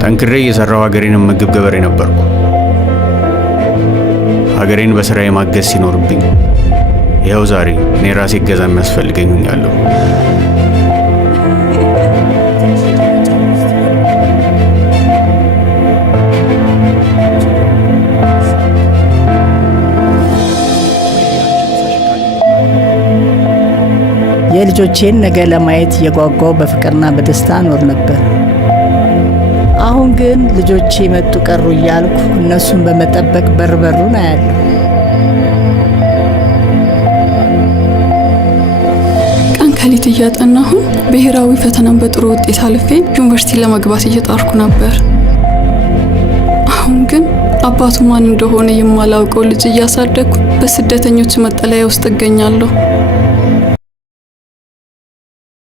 ጠንክሬ የሰራው ሀገሬን ምግብ ገበሬ ነበርኩ። ሀገሬን በስራዬ ማገዝ ሲኖርብኝ ይኸው ዛሬ እኔ ራሴ እገዛ የሚያስፈልገኝ ሆኛለሁ። የልጆቼን ነገ ለማየት የጓጓው በፍቅርና በደስታ ኖር ነበር። አሁን ግን ልጆቼ መጡ ቀሩ እያልኩ እነሱን በመጠበቅ በርበሩን አያለሁ። ቀን ከሌት እያጠናሁ ብሔራዊ ፈተናን በጥሩ ውጤት አልፌ ዩኒቨርሲቲ ለመግባት እየጣርኩ ነበር። አሁን ግን አባቱ ማን እንደሆነ የማላውቀው ልጅ እያሳደግኩ በስደተኞች መጠለያ ውስጥ እገኛለሁ።